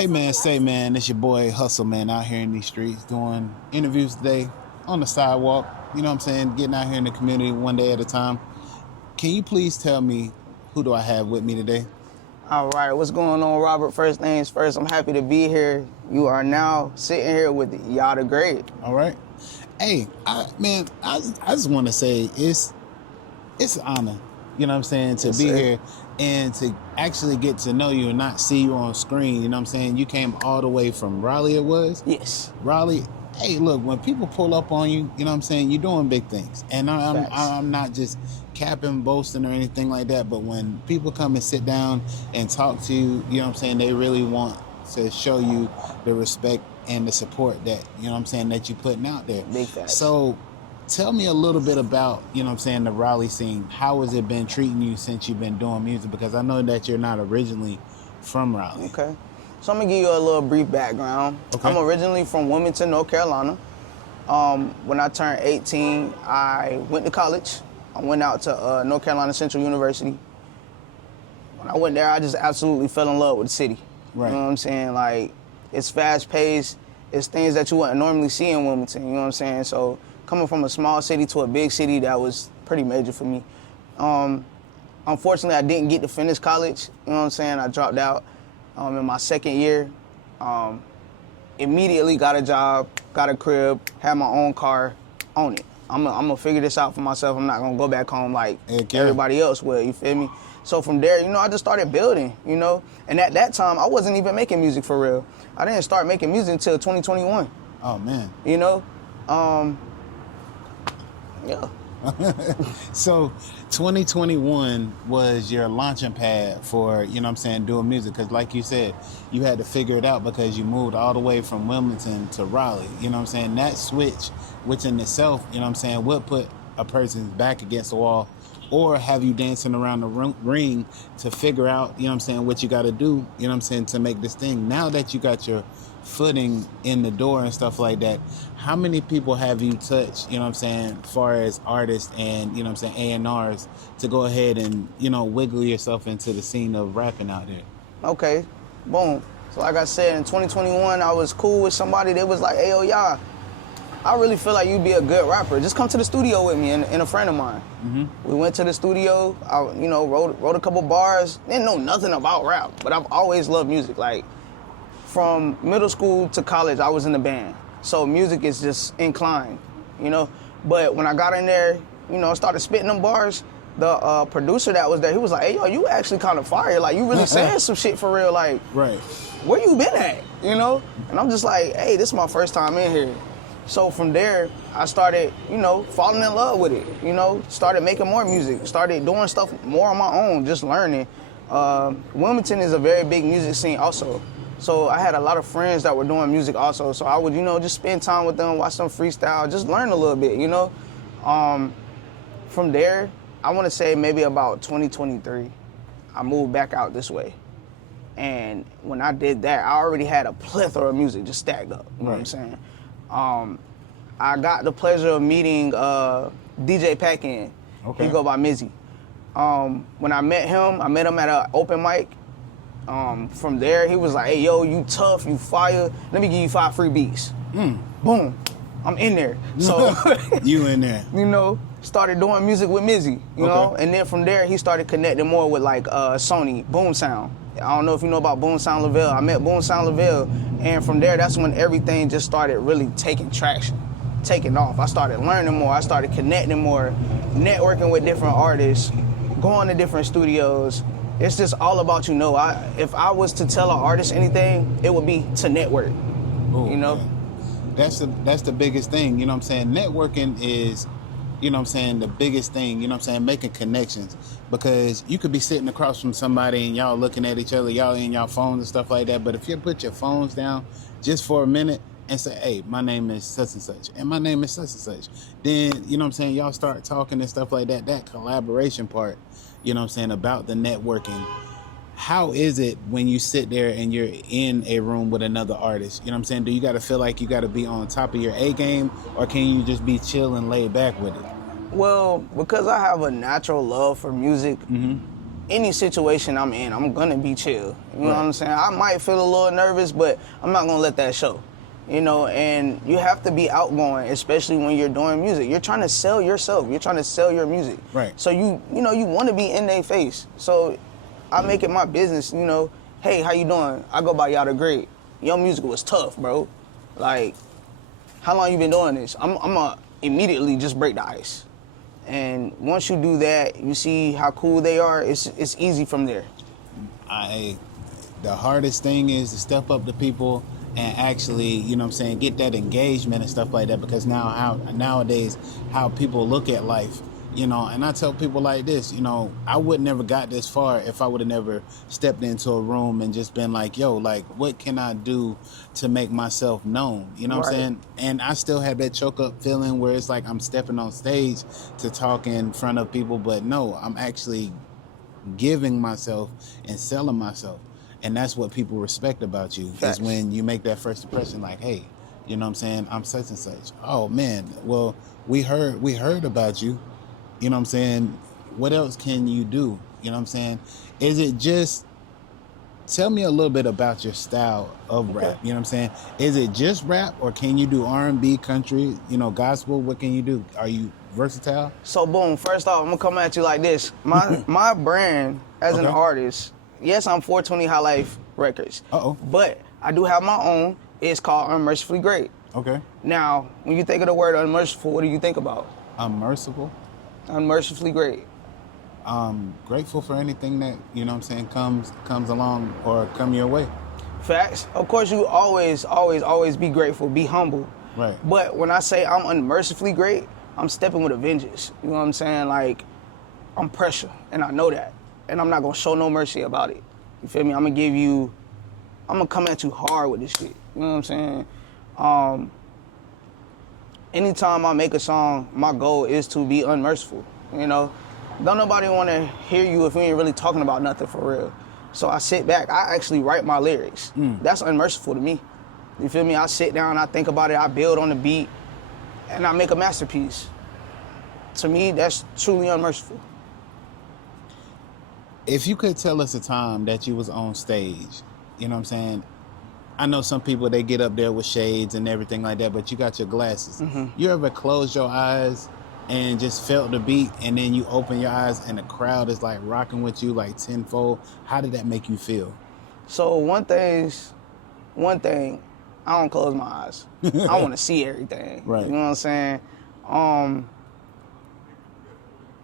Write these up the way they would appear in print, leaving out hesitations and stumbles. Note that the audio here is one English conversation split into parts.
Hey man, it's your boy Hustle man out here in these streets doing interviews today on the sidewalk. You know what I'm saying? Getting out here in the community one day at a time. Can you please tell me who do I have with me today? All right, what's going on, Robert? First things first, I'm happy to be here. You are now sitting here with Dagreat. All right. Hey, I just want to say it's an honor. You know what I'm saying, to be here and to actually get to know you and not see you on screen. You know what I'm saying? You came all the way from Raleigh, it was? Yes. Raleigh. Hey, look, when people pull up on you, you know what I'm saying, you're doing big things. And I'm not just capping, boasting or anything like that, but when people come and sit down and talk to you, you know what I'm saying, they really want to show you the respect and the support that, you know what I'm saying, that you're putting out there. Big facts. So tell me a little bit about, you know what I'm saying, the Raleigh scene. How has it been treating you since you've been doing music? Because I know that you're not originally from Raleigh. Okay. So I'm going to give you a little brief background. Okay. I'm originally from Wilmington, North Carolina. When I turned 18, I went to college. I went out to North Carolina Central University. When I went there, I just absolutely fell in love with the city. Right. You know what I'm saying? Like, it's fast-paced. It's things that you wouldn't normally see in Wilmington. You know what I'm saying? So coming from a small city to a big city, that was pretty major for me. Unfortunately, I didn't get to finish college. You know what I'm saying? I dropped out in my second year. Immediately got a job, got a crib, had my own car, own it. I'm gonna figure this out for myself. I'm not gonna go back home like everybody else will, you feel me? So from there, I just started building, And at that time, I wasn't even making music for real. I didn't start making music until 2021. Oh, man. Yeah. So 2021 was your launching pad for, you know what I'm saying, doing music. Because like you said, you had to figure it out because you moved all the way from Wilmington to Raleigh. You know what I'm saying? That switch, which in itself, you know what I'm saying, would put a person's back against the wall or have you dancing around the ring to figure out, you know what I'm saying, what you got to do, you know what I'm saying, to make this thing. Now that you got your footing in the door and stuff like that, how many people have you touched, you know what I'm saying, as far as artists and, you know what I'm saying, A&Rs to go ahead and, wiggle yourself into the scene of rapping out there? Okay, boom. So like I said, in 2021, I was cool with somebody that was like, hey, yo, y'all, I really feel like you'd be a good rapper. Just come to the studio with me and a friend of mine. Mm-hmm. We went to the studio, I, wrote a couple bars. Didn't know nothing about rap, but I've always loved music. Like, from middle school to college, I was in the band. So music is just inclined, But when I got in there, started spitting them bars, the producer that was there, he was like, hey, yo, you actually kind of fire. Like, you really saying some shit for real. Like, right. Where you been at, And I'm just like, hey, this is my first time in here. So from there, I started, falling in love with it, started making more music, started doing stuff more on my own, just learning. Wilmington is a very big music scene also. So I had a lot of friends that were doing music also. So I would, just spend time with them, watch them freestyle, just learn a little bit, From there, I want to say maybe about 2023, I moved back out this way. And when I did that, I already had a plethora of music just stacked up, you know what I'm saying? I got the pleasure of meeting DJ Pac-In. Okay. He go by Mizzy. When I met him at an open mic. From there, he was like, hey, yo, you tough, you fire. Let me give you 5 free beats. Boom. I'm in there. So you in there. Started doing music with Mizzy, you know? And then from there, he started connecting more with like Sony, Boom Sound. I don't know if you know about Boom Sound Lavelle. I met Boom Sound Lavelle, and from there, that's when everything just started really taking traction, taking off. I started learning more. I started connecting more, networking with different artists, going to different studios. It's just all about, if I was to tell an artist anything, it would be to network, Man. That's the biggest thing, you know what I'm saying? Networking is, you know what I'm saying, the biggest thing, you know what I'm saying, making connections. Because you could be sitting across from somebody and y'all looking at each other, y'all in y'all phones and stuff like that. But if you put your phones down just for a minute and say, hey, my name is such and such, and my name is such and such, then, you know what I'm saying, y'all start talking and stuff like that. That collaboration part, you know what I'm saying, about the networking. How is it when you sit there and you're in a room with another artist? You know what I'm saying? Do you got to feel like you got to be on top of your A game, or can you just be chill and laid back with it? Well, because I have a natural love for music, any situation I'm in, I'm gonna be chill. You know what I'm saying? I might feel a little nervous, but I'm not gonna let that show. You know, and you have to be outgoing, especially when you're doing music. You're trying to sell yourself. You're trying to sell your music. Right. So you want to be in their face. So I make it my business, you know, hey, how you doing? I go by Dagreat. Your music was tough, bro. Like, how long you been doing this? I'm gonna immediately just break the ice. And once you do that, you see how cool they are, it's easy from there. The hardest thing is to step up to people and actually, you know what I'm saying, get that engagement and stuff like that, because nowadays how people look at life, you know, and I tell people like this, you know, I would never got this far if I would have never stepped into a room and just been like, yo, like, what can I do to make myself known? You know what I'm saying? And I still have that choke up feeling where it's like I'm stepping on stage to talk in front of people, but no, I'm actually giving myself and selling myself. And that's what people respect about you. Facts. Is when you make that first impression, like, hey, you know what I'm saying, I'm such and such. Oh man, well, we heard about you. You know what I'm saying? What else can you do? You know what I'm saying? Is it just, tell me a little bit about your style of rap. You know what I'm saying? Is it just rap, or can you do R&B, country, you know, gospel? What can you do? Are you versatile? So boom, first off, I'm gonna come at you like this. My brand as an artist, yes, I'm 420 High Life Records. But I do have my own. It's called Unmercifully Great. Okay. Now, when you think of the word unmerciful, what do you think about? Unmerciful? Unmercifully great. Grateful for anything that, you know what I'm saying, comes along or come your way. Facts. Of course, you always be grateful, be humble. Right. But when I say I'm unmercifully great, I'm stepping with a vengeance. You know what I'm saying? Like, I'm pressure, and I know that. And I'm not gonna show no mercy about it. You feel me? I'm gonna come at you hard with this shit. You know what I'm saying? Anytime I make a song, my goal is to be unmerciful. You know, don't nobody want to hear you if you ain't really talking about nothing for real. So I sit back. I actually write my lyrics. That's unmerciful to me. You feel me? I sit down, I think about it, I build on the beat, and I make a masterpiece. To me, that's truly unmerciful. If you could tell us a time that you was on stage, you know what I'm saying? I know some people, they get up there with shades and everything like that, but you got your glasses. You ever closed your eyes and just felt the beat, and then you open your eyes and the crowd is like rocking with you like tenfold? How did that make you feel? So one thing, I don't close my eyes. I want to see everything. Right. You know what I'm saying?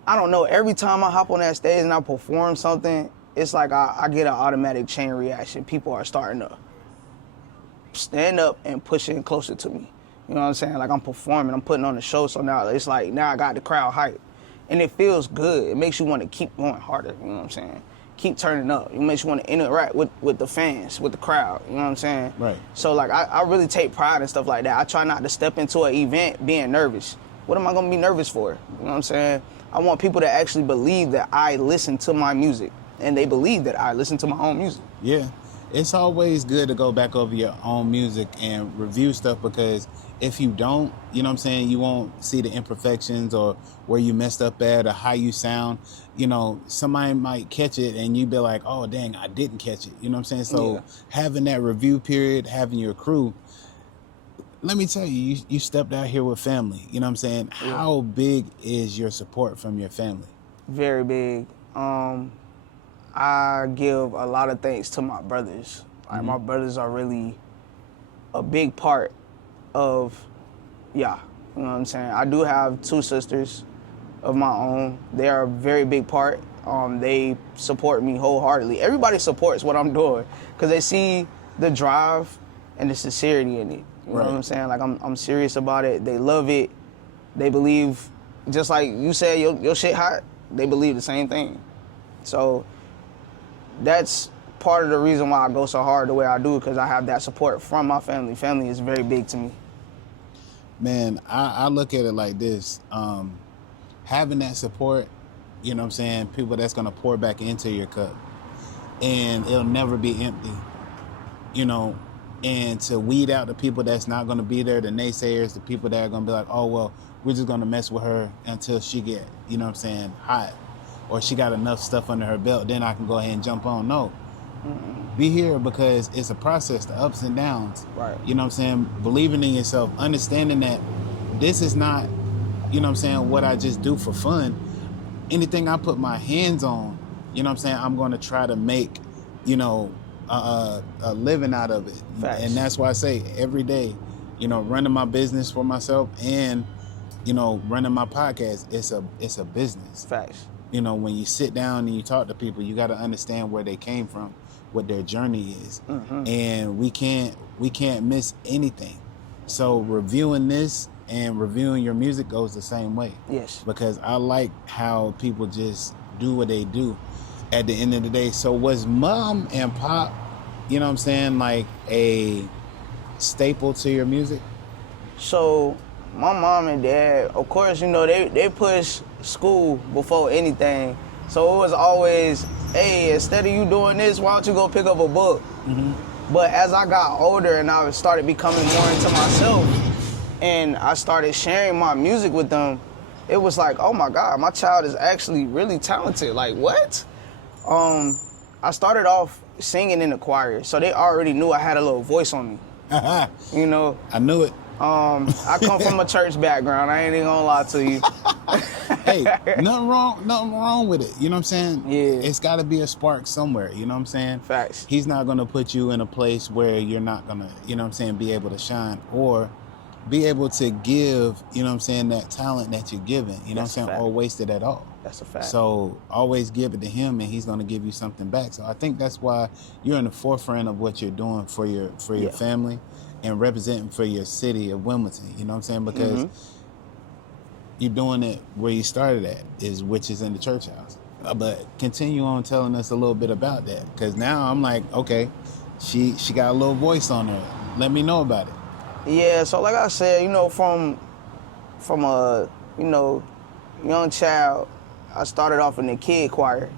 I don't know. Every time I hop on that stage and I perform something, it's like I get an automatic chain reaction. People are starting to stand up and push in closer to me. You know what I'm saying? Like, I'm performing, I'm putting on a show, so now it's like, now I got the crowd hyped. And it feels good. It makes you want to keep going harder, you know what I'm saying? Keep turning up. It makes you want to interact with the fans, with the crowd, you know what I'm saying? Right. So, like, I really take pride in stuff like that. I try not to step into an event being nervous. What am I going to be nervous for? You know what I'm saying? I want people to actually believe that I listen to my music, and they believe that I listen to my own music. Yeah. It's always good to go back over your own music and review stuff, because if you don't, you know what I'm saying, you won't see the imperfections or where you messed up at or how you sound. You know, somebody might catch it and you be like, oh, dang, I didn't catch it. You know what I'm saying? So having that review period, having your crew, let me tell you, you stepped out here with family. You know what I'm saying? Yeah. How big is your support from your family? Very big. I give a lot of thanks to my brothers. Like, my brothers are really a big part of, you know what I'm saying? I do have 2 sisters of my own. They are a very big part. They support me wholeheartedly. Everybody supports what I'm doing because they see the drive and the sincerity in it. You know what I'm saying? Like, I'm serious about it. They love it. They believe, just like you said, your shit hot, they believe the same thing. So that's part of the reason why I go so hard the way I do, because I have that support from my family. Family is very big to me. Man, I look at it like this. Having that support, you know what I'm saying, people that's going to pour back into your cup, and it'll never be empty, you know, and to weed out the people that's not going to be there, the naysayers, the people that are going to be like, oh, well, we're just going to mess with her until she get, you know what I'm saying, hot. or she got enough stuff under her belt, then I can go ahead and jump on. No. Be here because it's a process, the ups and downs. Right. You know what I'm saying? Believing in yourself, understanding that this is not, you know what I'm saying, what I just do for fun. Anything I put my hands on, you know what I'm saying, I'm going to try to make, you know, a living out of it. Facts. And that's why I say every day, you know, running my business for myself and, you know, running my podcast, it's a business. Facts. You know, when you sit down and you talk to people, you got to understand where they came from, what their journey is. And we can't miss anything. So reviewing this and reviewing your music goes the same way. Yes. Because I like how people just do what they do at the end of the day. So was mom and pop, you know what I'm saying, like a staple to your music? So my mom and dad, of course, you know, they push school before anything. So it was always, hey, instead of you doing this, why don't you go pick up a book? But as I got older and I started becoming more into myself and I started sharing my music with them, it was like, oh my God, my child is actually really talented. Like, what? I started off singing in the choir, so they already knew I had a little voice on me. You know? I knew it. I come from a church background. I ain't even gonna lie to you. Hey, nothing wrong with it. You know what I'm saying? Yeah. It's got to be a spark somewhere. You know what I'm saying? Facts. He's not going to put you in a place where you're not going to, you know what I'm saying, be able to shine or be able to give, you know what I'm saying, that talent that you're giving. You know That's what I'm saying? Or waste it at all. That's a fact. So always give it to him and he's going to give you something back. So I think that's why you're in the forefront of what you're doing for your family and representing for your city of Wilmington. You know what I'm saying? Because you're doing it where you started at, which is in the church house. But continue on telling us a little bit about that, because now I'm like, okay, she got a little voice on her. Let me know about it. Yeah, so like I said, you know, from a, you know, young child, I started off in the kid choir.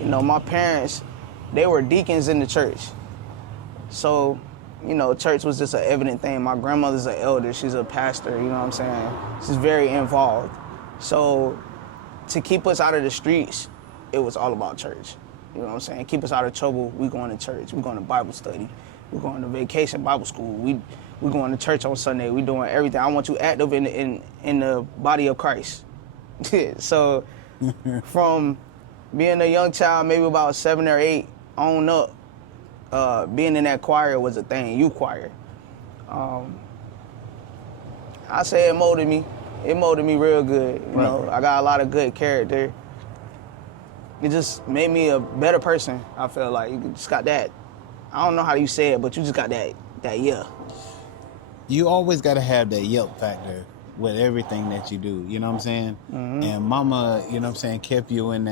You know, my parents, they were deacons in the church. So, you know, church was just an evident thing. My grandmother's an elder. She's a pastor, you know what I'm saying? She's very involved. So to keep us out of the streets, it was all about church. You know what I'm saying? Keep us out of trouble, we going to church. We going to Bible study. We going to vacation Bible school. We going to church on Sunday. We doing everything. I want you active in the body of Christ. So from being a young child, maybe about 7 or 8 on up, being in that choir was a thing, youth choir. I say it molded me. It molded me real good. You know, I got a lot of good character. It just made me a better person, I feel like. You just got that, I don't know how you say it, but you just got that yeah. You always got to have that yelp factor with everything that you do, you know what I'm saying? And mama, you know what I'm saying, kept you in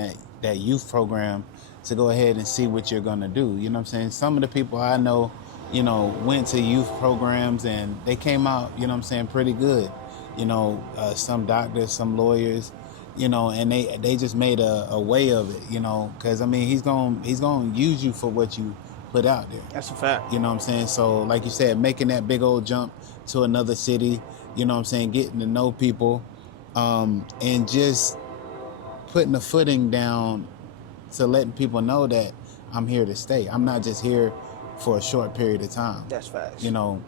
that youth program to go ahead and see what you're going to do. You know what I'm saying? Some of the people I know, you know, went to youth programs and they came out, you know what I'm saying, pretty good. You know, some doctors, some lawyers, you know, and they just made a way of it, you know, because, I mean, he's going to use you for what you put out there. That's a fact. You know what I'm saying? So, like you said, making that big old jump to another city, you know what I'm saying, getting to know people, and just putting a footing down to letting people know that I'm here to stay. I'm not just here for a short period of time. That's facts. You know,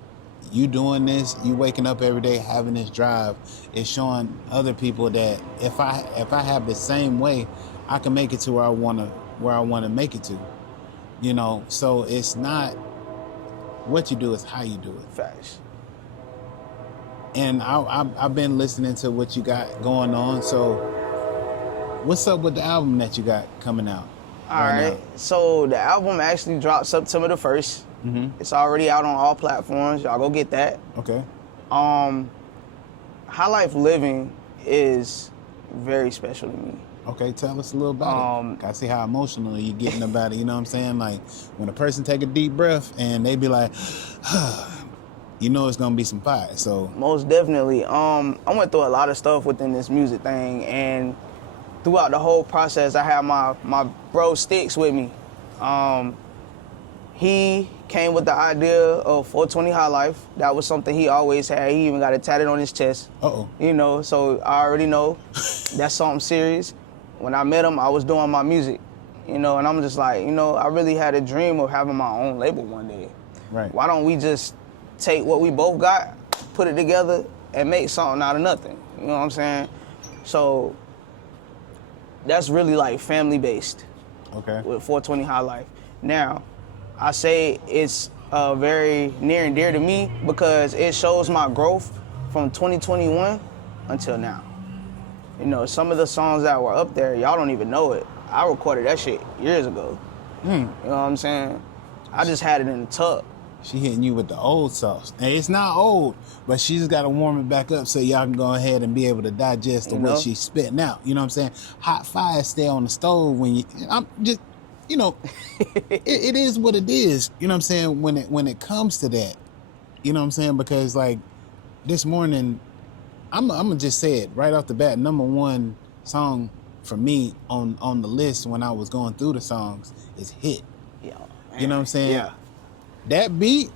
you doing this, you waking up every day having this drive, is showing other people that if I have the same way, I can make it to where I want to make it to. You know, so it's not what you do, it's how you do it. Facts. And I've been listening to what you got going on. So what's up with the album that you got coming out? All right. So the album actually dropped September the 1st. It's already out on all platforms. Y'all go get that. Okay. High Life Living is very special to me. Okay, tell us a little about it. I see how emotional you're getting about it. You know what I'm saying? Like when a person take a deep breath and they be like, you know it's gonna be some fire. So most definitely. I went through a lot of stuff within this music thing, and throughout the whole process, I had my bro Sticks with me. He came with the idea of 420 High Life. That was something he always had. He even got it tatted on his chest. Uh-oh. You know, so I already know that's something serious. when I met him, I was doing my music, you know, and I'm just like, you know, I really had a dream of having my own label one day. Right. Why don't we just take what we both got, put it together, and make something out of nothing? You know what I'm saying? So that's really like family based. Okay. With 420 High Life. Now, I say it's very near and dear to me because it shows my growth from 2021 until now. You know, some of the songs that were up there, y'all don't even know it. I recorded that shit years ago. You know what I'm saying? I just had it in the tub. She hitting you with the old sauce. And it's not old, but she just got to warm it back up so y'all can go ahead and be able to digest what she's spitting out. You know what I'm saying? Hot fire stay on the stove when you, I'm just, you know, it is what it is. You know what I'm saying? When it comes to that, you know what I'm saying? Because like this morning, I'm gonna just say it right off the bat. Number one song for me on the list when I was going through the songs is Hit. Yeah, you know what I'm saying? Yeah. That beat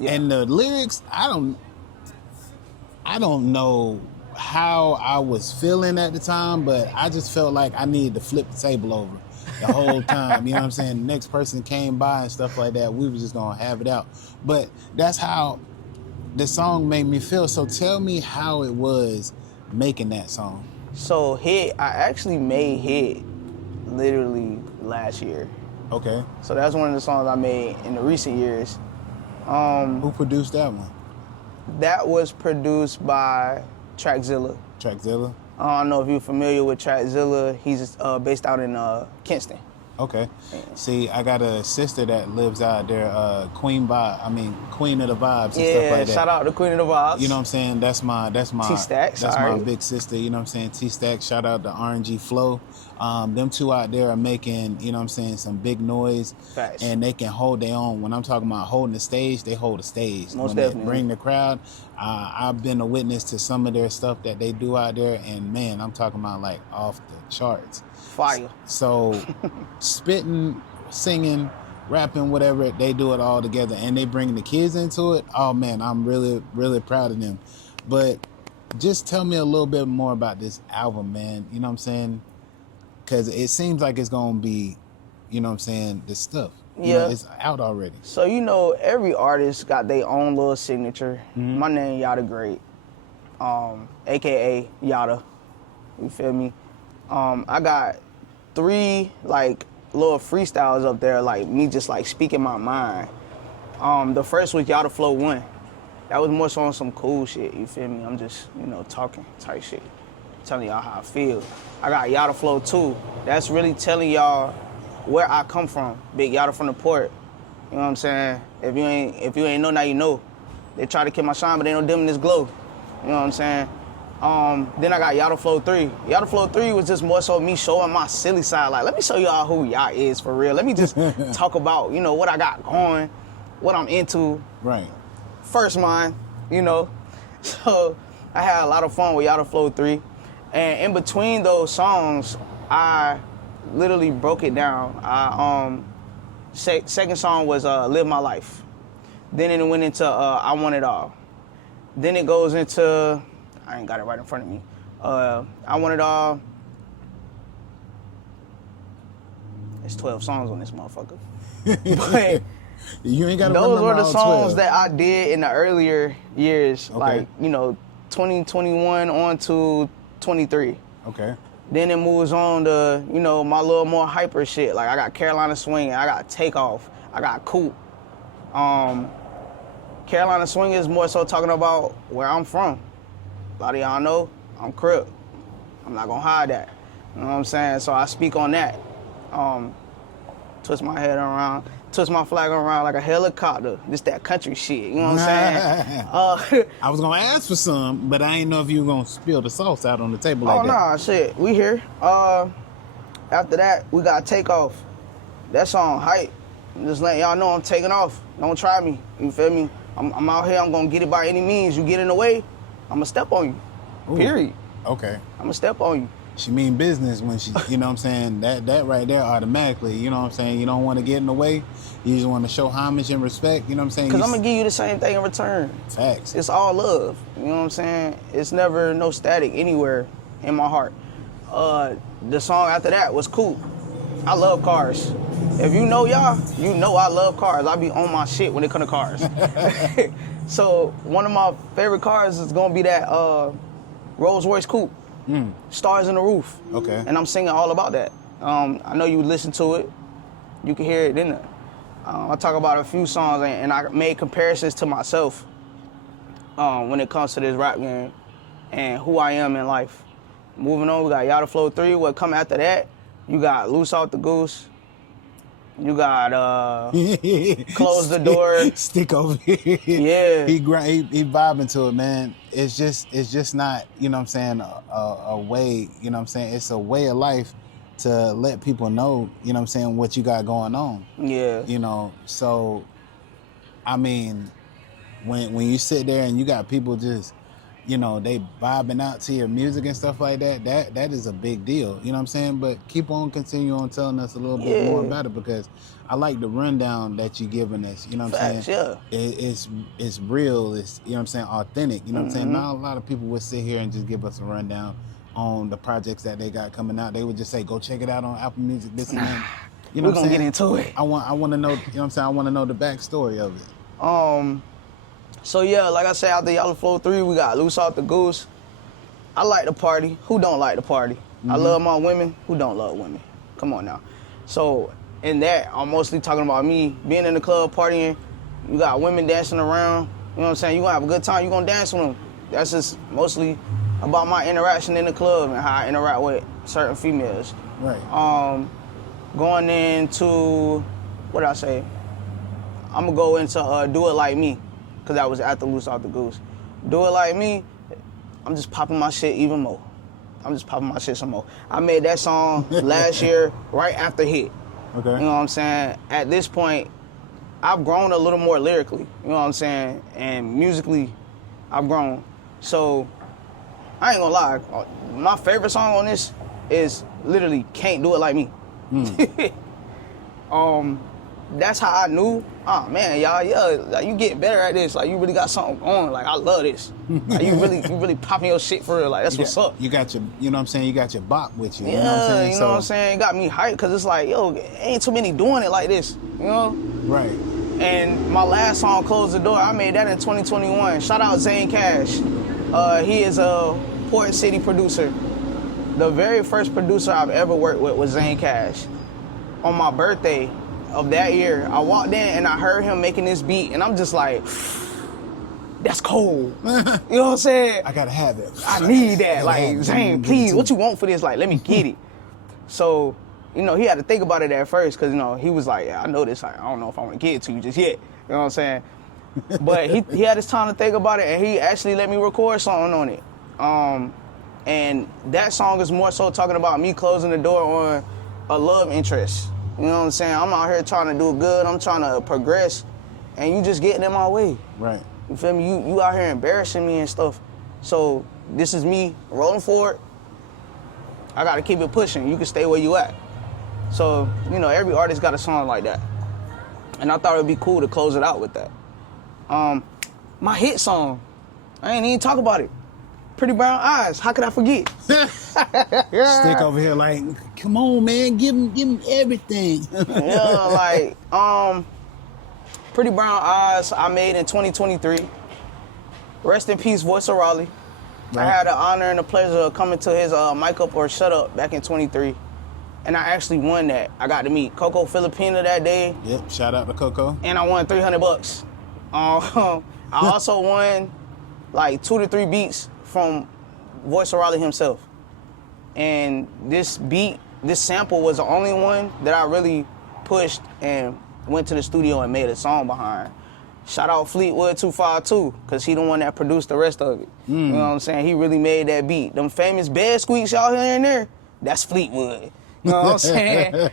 and the lyrics, I don't know how I was feeling at the time, but I just felt like I needed to flip the table over the whole time. You know what I'm saying? The next person came by and stuff like that. We were just gonna have it out. But that's how the song made me feel. So tell me how it was making that song. So Hit, I actually made Hit literally last year. Okay. So that's one of the songs I made in the recent years. Who produced that one? That was produced by Trackzilla. Trackzilla? I don't know if you're familiar with Trackzilla. He's based out in Kinston. Okay. See, I got a sister that lives out there, Queen of the Vibes and stuff like that. Shout out to Queen of the Vibes. You know what I'm saying? That's my T-Stacks, that's all my right. big sister, you know what I'm saying? T-Stacks, shout out to RNG Flow. Them two out there are making, you know what I'm saying, some big noise. Facts. And they can hold their own. When I'm talking about holding the stage, they hold the stage. Most when definitely. They bring the crowd. I've been a witness to some of their stuff that they do out there, and man, I'm talking about like off the charts. Fire. So spitting, singing, rapping, whatever, they do it all together, and they bring the kids into it. Oh man, I'm really, really proud of them. But just tell me a little bit more about this album, man. You know what I'm saying? Because it seems like it's gonna be, you know what I'm saying, this stuff. You know, it's out already. So you know, every artist got their own little signature. My name Dagreat, aka Yada. You feel me? I got 3 like little freestyles up there, like me just like speaking my mind. The first was Yada Flow 1. That was more so on some cool shit, you feel me? I'm just, you know, talking type shit. Telling y'all how I feel. I got Yada Flow 2. That's really telling y'all where I come from. Big Yada from the port. You know what I'm saying? If you ain't know, now you know. They try to kill my shine, but they don't dim this glow. You know what I'm saying? Then I got Yada Flow 3. Yada Flow 3 was just more so me showing my silly side. Like, let me show y'all who y'all is for real. Let me just talk about, you know, what I got going, what I'm into. Right. First mind, you know. So I had a lot of fun with Yada Flow 3. And in between those songs, I literally broke it down. Second song was Live My Life. Then it went into I Want It All. Then it goes into, I ain't got it right in front of me. I Want It All. There's 12 songs on this motherfucker. But you ain't got to those remember were the all songs 12. that I did in the earlier years, Okay. like, you know, 2021 on to 23. Okay. Then it moves on to, you know, my little more hyper shit. Like I got Carolina Swing, I got Takeoff, I got Coop. Carolina Swing is more so talking about where I'm from. A lot of y'all know I'm Crip. I'm not gonna hide that. You know what I'm saying? So I speak on that. Twist my head around, twist my flag around like a helicopter. Just that country shit. You know what I'm saying? I was gonna ask for some, but I didn't know if you were gonna spill the sauce out on the table like that. Nah, shit. We here. After that, we got Takeoff. That song hype. Just letting y'all know I'm taking off. Don't try me. You feel me? I'm out here. I'm gonna get it by any means. You get in the way, I'm gonna step on you. Ooh. Period. Okay. I'm gonna step on you. She mean business when she, you know what I'm saying? That right there automatically, you know what I'm saying? You don't want to get in the way. You just want to show homage and respect, you know what I'm saying? Because I'm going to give you the same thing in return. Facts. It's all love. You know what I'm saying? It's never no static anywhere in my heart. The song after that was Coupe. I love cars. If you know y'all, you know I love cars. I be on my shit when it comes to cars. So one of my favorite cars is gonna be that Rolls Royce Coupe. Stars in the Roof. Okay. And I'm singing all about that. I know you listen to it. You can hear it in it. I talk about a few songs and I made comparisons to myself when it comes to this rap game and who I am in life. Moving on, we got Yada Flow 3. What come after that, you got Loose Off the Goose. You got Close the Door. Stick over here. Yeah. He vibing to it, man. It's just not, you know what I'm saying, a way, you know what I'm saying, it's a way of life to let people know, you know what I'm saying, what you got going on. Yeah. You know, so I mean, when you sit there and you got people just, you know, they vibing out to your music and stuff like that, that is a big deal. You know what I'm saying? But keep on, continue on telling us a little bit more about it, because I like the rundown that you're giving us. You know what I'm saying? Yeah. It's real. It's, you know what I'm saying, authentic. You know what I'm saying? Not a lot of people would sit here and just give us a rundown on the projects that they got coming out. They would just say, go check it out on Apple Music, this and that. You know We're gonna get into it. I want to know, you know what I'm saying? I want to know the backstory of it. So yeah, like I said, after Yellow Flow 3, we got Loose Off the Goose. I like to party. Who don't like to party? I love my women. Who don't love women? Come on now. So in that, I'm mostly talking about me being in the club partying. You got women dancing around. You know what I'm saying? You gonna have a good time. You gonna dance with them. That's just mostly about my interaction in the club and how I interact with certain females. Right. Going into, what did I say? I'm gonna go into Do It Like Me, because that was after Loose Off the Goose. Do It Like Me, I'm just popping my shit even more. I'm just popping my shit some more. I made that song last year, right after Hit. Okay. You know what I'm saying? At this point, I've grown a little more lyrically, you know what I'm saying? And musically, I've grown. So, I ain't gonna lie, my favorite song on this is literally Can't Do It Like Me. That's how I knew, oh man, y'all, yeah, like, you getting better at this. Like, you really got something going. Like, I love this. Like, you really popping your shit for real. Like, that's what's up. You got your, you know what I'm saying, you got your bop with you. Yeah, you know what I'm saying? you know what I'm saying? It got me hyped, because it's like, yo, ain't too many doing it like this, you know? Right. And my last song, Close the Door, I made that in 2021. Shout out Zane Cash. He is a Port City producer. The very first producer I've ever worked with was Zane Cash. On my birthday of that year, I walked in and I heard him making this beat, and I'm just like, that's cold. You know what I'm saying? I gotta have it. I need that. Like, Zane, please, what you want for this? Like, let me get it. So, you know, he had to think about it at first, because, you know, he was like, yeah, I know this. I don't know if I want to get it to you just yet. You know what I'm saying? But he had his time to think about it, and he actually let me record something on it. And that song is more so talking about me closing the door on a love interest. You know what I'm saying? I'm out here trying to do good. I'm trying to progress, and you just getting in my way. Right. You feel me? You out here embarrassing me and stuff. So this is me rolling forward. I got to keep it pushing. You can stay where you at. So, you know, every artist got a song like that. And I thought it would be cool to close it out with that. My hit song, I ain't even talk about it. Pretty Brown Eyes, how could I forget? Stick over here like, come on, man, give him everything. Yeah, like, Pretty Brown Eyes, I made in 2023. Rest in peace, Voice of Raleigh. Right. I had the honor and the pleasure of coming to his Mic Up or Shut Up back in 23. And I actually won that. I got to meet Coco Filipina that day. Yep, shout out to Coco. And I won $300. I also won like 2 to 3 beats from Voice of Raleigh himself. And this beat, this sample was the only one that I really pushed and went to the studio and made a song behind. Shout out Fleetwood 252, because he the one that produced the rest of it. You know what I'm saying? He really made that beat. Them famous bed squeaks y'all hear in there, that's Fleetwood. You know what I'm saying?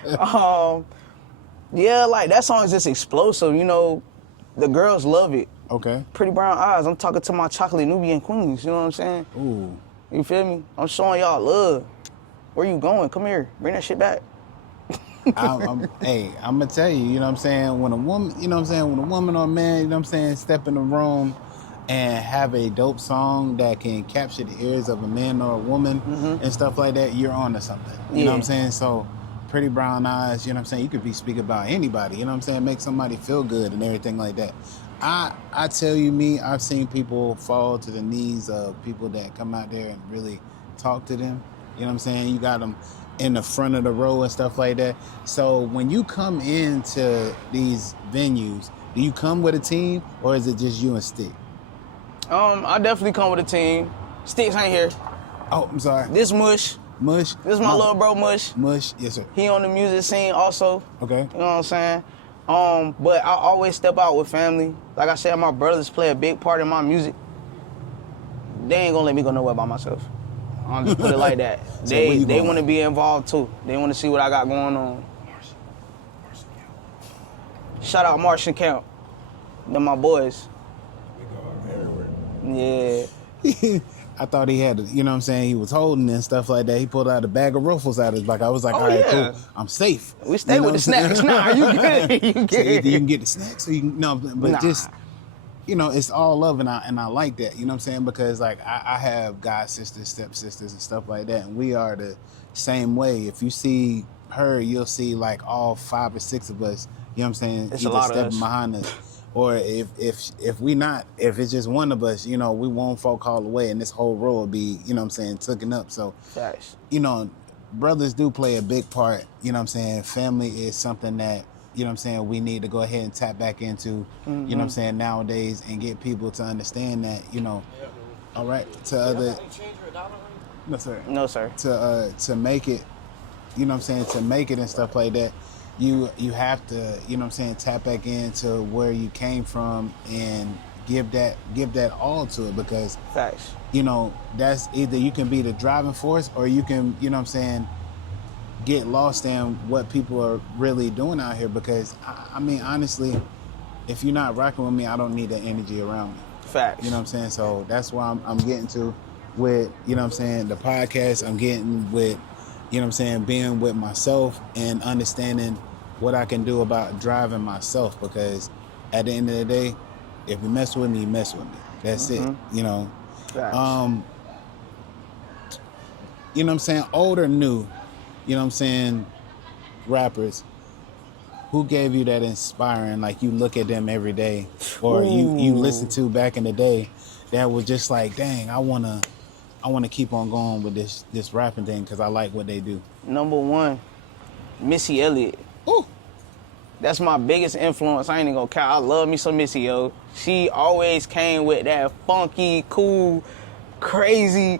Yeah, like that song is just explosive. You know, the girls love it. Okay. Pretty Brown Eyes. I'm talking to my chocolate Nubian queens. You know what I'm saying? Ooh. You feel me? I'm showing y'all love. Where you going? Come here. Bring that shit back. Hey, I'm gonna tell you, you know what I'm saying? When a woman, you know what I'm saying, when a woman or a man, you know what I'm saying, step in the room and have a dope song that can capture the ears of a man or a woman and stuff like that, you're on to something. You know what I'm saying? So Pretty Brown Eyes, you know what I'm saying? You could be speaking about anybody, you know what I'm saying? Make somebody feel good and everything like that. I tell you, I've seen people fall to the knees of people that come out there and really talk to them. You know what I'm saying? You got them in the front of the row and stuff like that. So when you come into these venues, do you come with a team or is it just you and Stick? I definitely come with a team. Sticks ain't here. Oh, I'm sorry. This Mush. Mush? This is my little bro Mush. Mush, yes sir. He on the music scene also. Okay. You know what I'm saying? But I always step out with family. Like I said, my brothers play a big part in my music. They ain't gonna let me go nowhere by myself. I'll just put it like that. So they want to be involved too. They want to see what I got going on. Shout out Martian Camp. They're my boys. Yeah. I thought he had, you know what I'm saying, he was holding and stuff like that. He pulled out a bag of Ruffles out of his back. I was like, all right, cool. I'm safe. We stay with the snacks. Nah, you good. You good. So either you can get the snacks or you can, no, but just, you know, it's all love and I like that, you know what I'm saying? Because like I have god sisters, stepsisters and stuff like that, and we are the same way. If you see her, you'll see like all 5 or 6 of us, you know what I'm saying, it's either stepping behind us. Or if it's just one of us, you know, we won't folk all the way and this whole row will be, you know what I'm saying, taken up. So, you know, brothers do play a big part, you know what I'm saying? Family is something that, you know what I'm saying, we need to go ahead and tap back into, you know what I'm saying, nowadays and get people to understand that, you know, all right, to other... No, sir. No, sir. To make it, you know what I'm saying, to make it and stuff like that, you have to, you know what I'm saying, tap back into where you came from and give that all to it because, you know, that's either you can be the driving force or you can, you know what I'm saying, get lost in what people are really doing out here because, I mean, honestly, if you're not rocking with me, I don't need that energy around me. Facts. You know what I'm saying? So that's why I'm getting to with, you know what I'm saying, the podcast. I'm getting with, you know what I'm saying, being with myself and understanding what I can do about driving myself because at the end of the day, if you mess with me, you mess with me. That's it, you know. You know what I'm saying, old or new, you know what I'm saying, rappers, who gave you that inspiring, like you look at them every day or you listen to back in the day that was just like, dang, I wanna keep on going with this rapping thing because I like what they do. Number 1, Missy Elliott. Ooh. That's my biggest influence. I ain't even gonna count. I love me some Missy, yo. She always came with that funky, cool, crazy.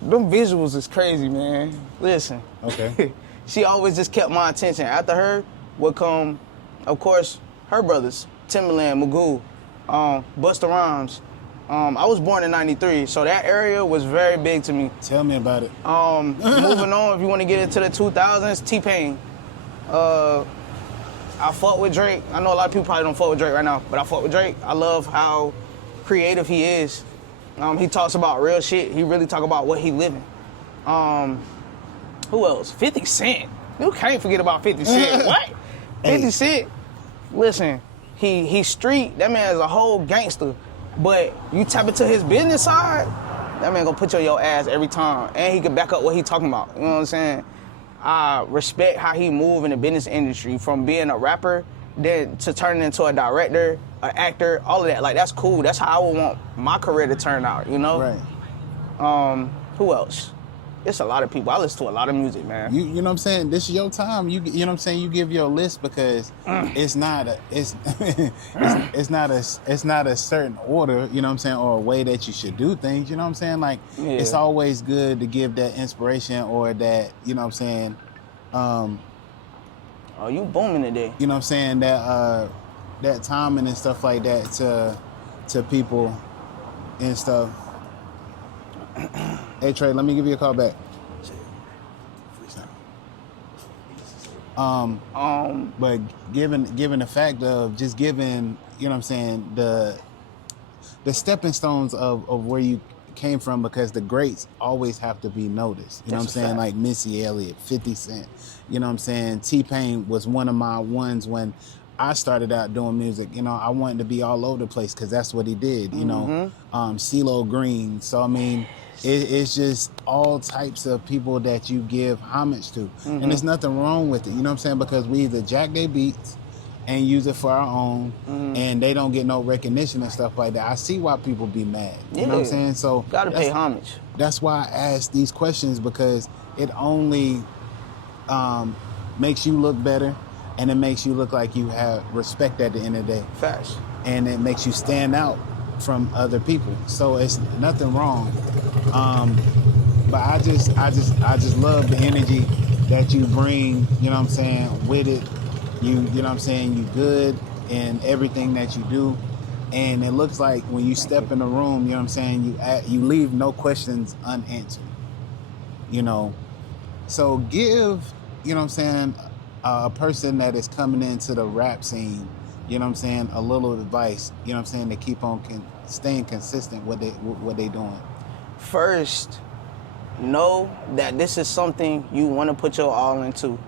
Them visuals is crazy, man. Listen. Okay. She always just kept my attention. After her would come, of course, her brothers, Timberland, Magoo, Busta Rhymes. I was born in '93, so that area was very big to me. Tell me about it. Moving on, if you want to get into the 2000s, T-Pain. I fuck with Drake. I know a lot of people probably don't fuck with Drake right now, but I fuck with Drake. I love how creative he is. He talks about real shit. He really talk about what he living. Who else? 50 Cent. You can't forget about 50 Cent. What? 50 Cent. Listen, he street. That man is a whole gangster. But you tap into his business side, that man gonna put you on your ass every time. And he can back up what he talking about. You know what I'm saying? I respect how he move in the business industry from being a rapper then to turning into a director, an actor, all of that. Like, that's cool. That's how I would want my career to turn out, you know? Right. Who else? It's a lot of people. I listen to a lot of music, man. You know what I'm saying? This is your time. You know what I'm saying? You give your list because it's not a certain order, you know what I'm saying, or a way that you should do things, you know what I'm saying? Like it's always good to give that inspiration or that, you know what I'm saying, oh, you booming today. You know what I'm saying, that timing and stuff like that to people and stuff. Hey Trey, let me give you a call back. But given the fact of just giving, you know what I'm saying, the stepping stones of where you came from, because the greats always have to be noticed. You know what I'm saying? Like Missy Elliott, 50 Cent. You know what I'm saying? T-Pain was one of my ones when I started out doing music, you know, I wanted to be all over the place because that's what he did, you know, CeeLo Green. So, I mean, it's just all types of people that you give homage to. And there's nothing wrong with it, you know what I'm saying? Because we either jack their beats and use it for our own, and they don't get no recognition and stuff like that. I see why people be mad, you know what I'm saying? So gotta pay homage. That's why I ask these questions, because it only makes you look better. And it makes you look like you have respect at the end of the day. Facts. And it makes you stand out from other people. So it's nothing wrong. But I just love the energy that you bring, you know what I'm saying, with it. You know what I'm saying, you good in everything that you do. And it looks like when you step in the room, you know what I'm saying, you leave no questions unanswered. You know. So give, you know what I'm saying, a person that is coming into the rap scene, you know what I'm saying, a little advice, you know what I'm saying, to keep on staying consistent with what they doing. First, know that this is something you want to put your all into,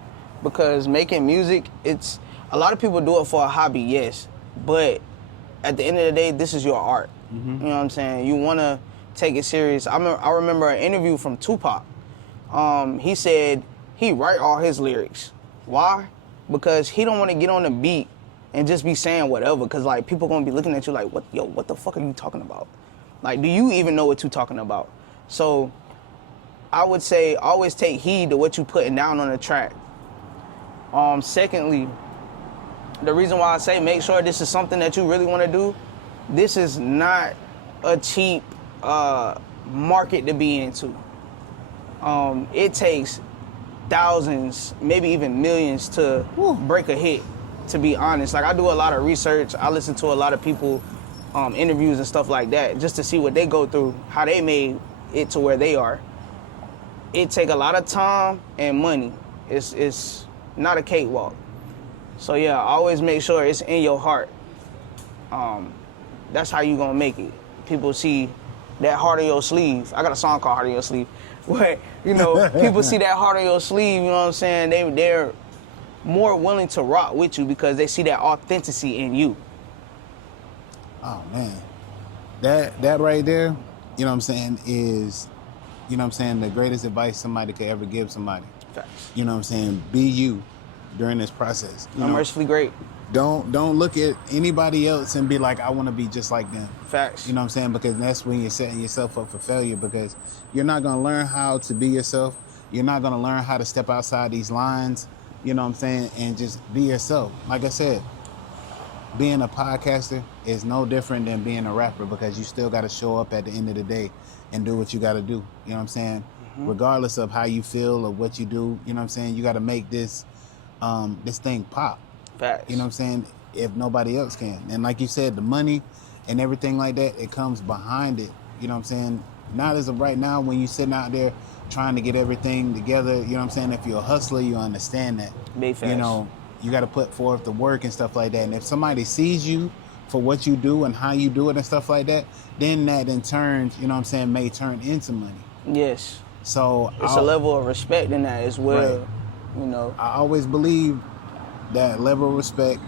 because making music, it's a lot of people do it for a hobby, yes, but at the end of the day, this is your art. You know what I'm saying? You want to take it serious. I remember an interview from Tupac. He said he write all his lyrics. Why? Because he don't want to get on the beat and just be saying whatever, because like people gonna be looking at you like, what the fuck are you talking about? Like, do you even know what you're talking about? So I would say always take heed to what you putting down on the track. Secondly, the reason why I say make sure this is something that you really want to do, this is not a cheap market to be into. It takes thousands, maybe even millions to break a hit, to be honest. Like, I do a lot of research. I listen to a lot of people, interviews and stuff like that, just to see what they go through, how they made it to where they are. It take a lot of time and money. It's not a cakewalk. So yeah, always make sure it's in your heart. That's how you gonna make it. People see that heart on your sleeve. I got a song called Heart on Your Sleeve. Where, you know, people see that heart on your sleeve, you know what I'm saying? They're more willing to rock with you because they see that authenticity in you. Oh man. That right there, you know what I'm saying, is, you know what I'm saying, the greatest advice somebody could ever give somebody. Facts. You know what I'm saying? Be you during this process. I'm mercifully great. Don't look at anybody else and be like, I want to be just like them. Facts. You know what I'm saying? Because that's when you're setting yourself up for failure, because you're not going to learn how to be yourself. You're not going to learn how to step outside these lines, you know what I'm saying, and just be yourself. Like I said, being a podcaster is no different than being a rapper, because you still got to show up at the end of the day and do what you got to do. You know what I'm saying? Regardless of how you feel or what you do, you know what I'm saying? You got to make this thing pop. Facts. You know what I'm saying? If nobody else can. And like you said, the money and everything like that, it comes behind it. You know what I'm saying? Not as of right now, when you're sitting out there trying to get everything together, you know what I'm saying? If you're a hustler, you understand that. Big facts. You know, you got to put forth the work and stuff like that. And if somebody sees you for what you do and how you do it and stuff like that, then that in turn, you know what I'm saying, may turn into money. Yes. So it's a level of respect in that as well. Right. You know, I always believe that level of respect,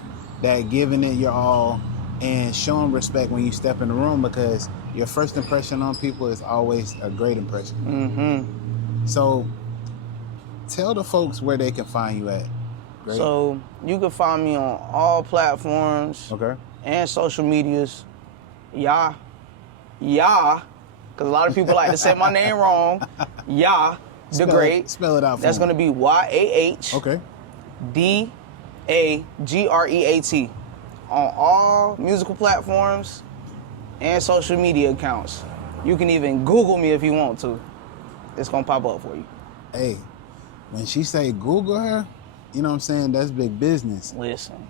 that giving it your all and showing respect when you step in the room, because your first impression on people is always a great impression. So tell the folks where they can find you at. Great. So you can find me on all platforms. Okay. And social medias. Because a lot of people like to say my name wrong. Dagreat. Spell it out for That's me. going to be YAH. Okay. DAGREAT. On all musical platforms and social media accounts. You can even Google me if you want to. It's going to pop up for you. Hey, when she say Google her, you know what I'm saying, that's big business. Listen.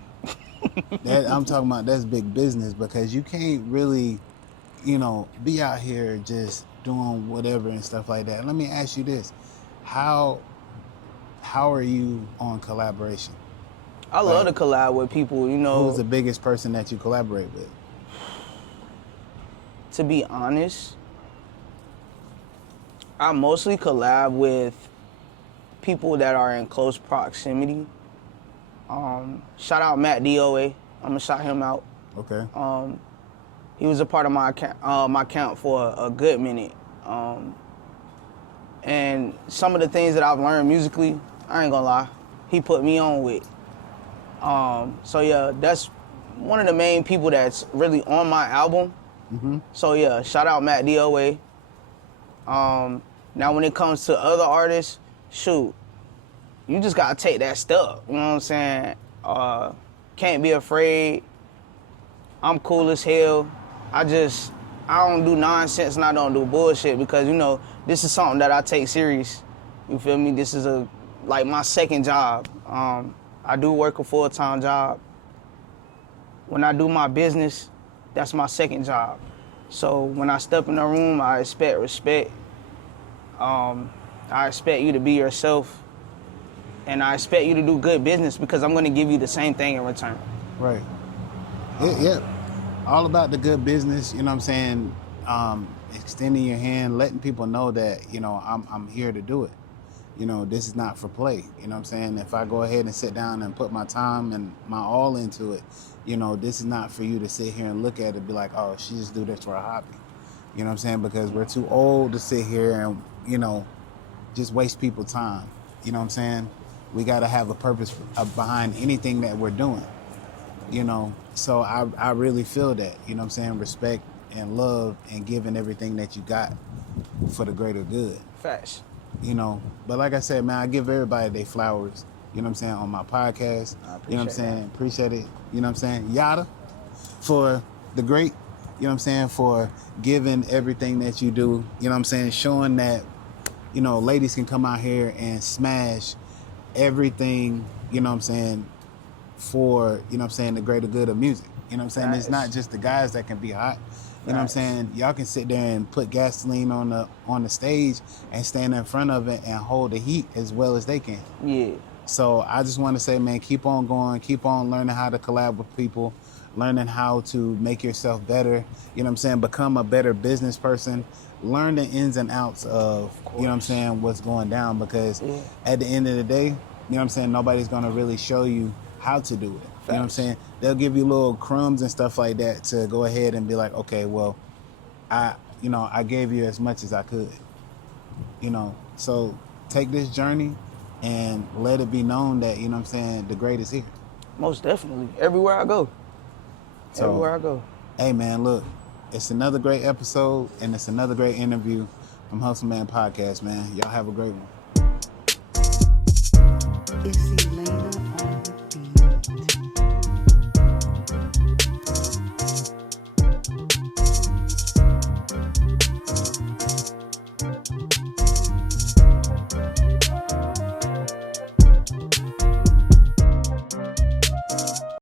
I'm talking about that's big business, because you can't really, you know, be out here just doing whatever and stuff like that. Let me ask you this. How are you on collaboration? I love to collab with people, you know. Who's the biggest person that you collaborate with? To be honest, I mostly collab with people that are in close proximity. Shout out Matt DOA. I'm gonna shout him out. Okay. He was a part of my camp for a good minute. And some of the things that I've learned musically, I ain't gonna lie, he put me on with. So yeah, that's one of the main people that's really on my album. So yeah, shout out Matt DOA. Now when it comes to other artists, shoot, you just gotta take that step. You know what I'm saying? Can't be afraid. I'm cool as hell. I don't do nonsense and I don't do bullshit because, you know, this is something that I take serious. You feel me? This is like my second job. I do work a full-time job. When I do my business, that's my second job. So when I step in the room, I expect respect. I expect you to be yourself. And I expect you to do good business because I'm going to give you the same thing in return. Right. Yeah. All about the good business, you know what I'm saying? Extending your hand, letting people know that, you know, I'm here to do it. You know, this is not for play. You know what I'm saying? If I go ahead and sit down and put my time and my all into it, you know, this is not for you to sit here and look at it and be like, oh, she just do this for a hobby. You know what I'm saying? Because we're too old to sit here and, you know, just waste people's time. You know what I'm saying? We got to have a purpose behind anything that we're doing. You know, so I really feel that, you know what I'm saying? Respect and love and giving everything that you got for the greater good. Facts. You know, but like I said, man, I give everybody their flowers, you know what I'm saying, on my podcast. You know what I'm saying? Appreciate it. You know what I'm saying? Yada for the great, you know what I'm saying, for giving everything that you do, you know what I'm saying, showing that, you know, ladies can come out here and smash everything, you know what I'm saying, for, you know what I'm saying, the greater good of music. You know what I'm saying? It's not just the guys that can be hot. You know what I'm saying? Y'all can sit there and put gasoline on the stage and stand in front of it and hold the heat as well as they can. Yeah. So I just want to say, man, keep on going, keep on learning how to collab with people, learning how to make yourself better. You know what I'm saying? Become a better business person. Learn the ins and outs of you know what I'm saying, what's going down, because at the end of the day, you know what I'm saying, nobody's going to really show you how to do it. You know what I'm saying? They'll give you little crumbs and stuff like that to go ahead and be like, okay, well, I gave you as much as I could. You know, so take this journey and let it be known that, you know what I'm saying, the great is here. Most definitely. Everywhere I go. Everywhere I go. Hey, man, look, it's another great episode and it's another great interview from Hustle Man Podcast, man. Y'all have a great one.